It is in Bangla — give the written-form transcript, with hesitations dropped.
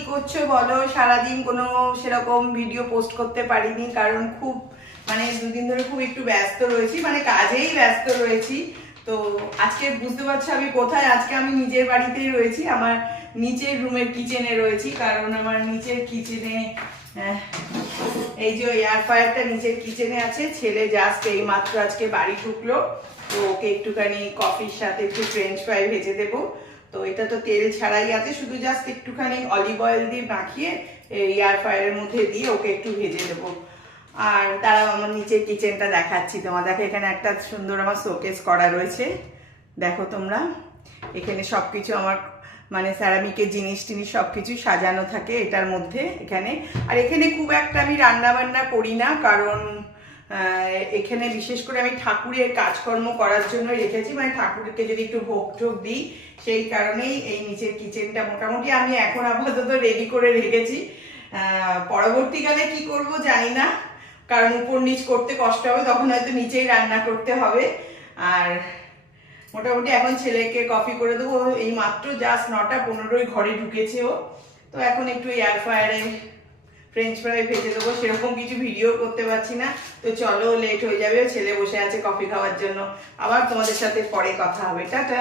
কি করছো বলো? সারাদিন কোনো সেরকম ভিডিও পোস্ট করতে পারিনি, কারণ খুব মানে দুদিন ধরে খুব একটু ব্যস্ত রয়েছি, মানে কাজেই ব্যস্ত রয়েছি। তো আজকে বুঝতে পারছো আমি কোথায়? আজকে আমি নিজের বাড়িতেই রয়েছি, আমার নিচের রুমের কিচেনে রয়েছি, কারণ আমার নিচের কিচেনে এই যে এয়ার ফ্রায়ারটা নিচের কিচেনে আছে। ছেলে জাস্ট এই মাত্র আজকে বাড়ি ঢুকলো, তো ওকে একটুখানি কফির সাথে একটু ফ্রেঞ্চ ফ্রাই ভেজে দেবো। তো এটা তো তেল ছাড়াই আছে, শুধু জাস্ট একটুখানি অলিভ অয়েল দিয়ে মাখিয়ে এয়ার ফ্রায়ারের মধ্যে দিয়ে ওকে একটু ভেজে দেবো। আর তারা আমার নিচের কিচেনটা দেখাচ্ছি তোমাদেরকে। এখানে একটা সুন্দর আমার শোকেস করা রয়েছে, দেখো তোমরা। এখানে সব কিছু আমার মানে সেরামিকের জিনিস টিনিস সব কিছু সাজানো থাকে এটার মধ্যে এখানে। আর এখানে খুব একটা আমি রান্না বান্না করি না, কারণ এখানে বিশেষ করে আমি ঠাকুরের কাজকর্ম করার জন্য রেখেছি, মানে ঠাকুরকে যদি একটু ভোগ টোগ দিই, সেই কারণেই এই নিচের কিচেনটা মোটামুটি আমি এখন আপাতত রেডি করে রেখেছি। পরবর্তীকালে কি করব জানি না, কারণ উপর নিচ করতে কষ্ট হবে, তখন হয়তো নিচেই রান্না করতে হবে। আর মোটামুটি এখন ছেলেকে কফি করে দেবো, এই মাত্র জাস্ট 9:15 ঘরে ঢুকেছে ও। তো এখন একটু এয়ার ফ্রায়ারে ফ্রেঞ্চ ফ্রাই ভেজে দেবো, সেরকম কিছু ভিডিও করতে পারছি না। তো চলো, লেট হয়ে যাবে, ছেলে বসে আছে কফি খাওয়ার জন্য। আবার তোমাদের সাথে পরে কথা হবে, টাটা।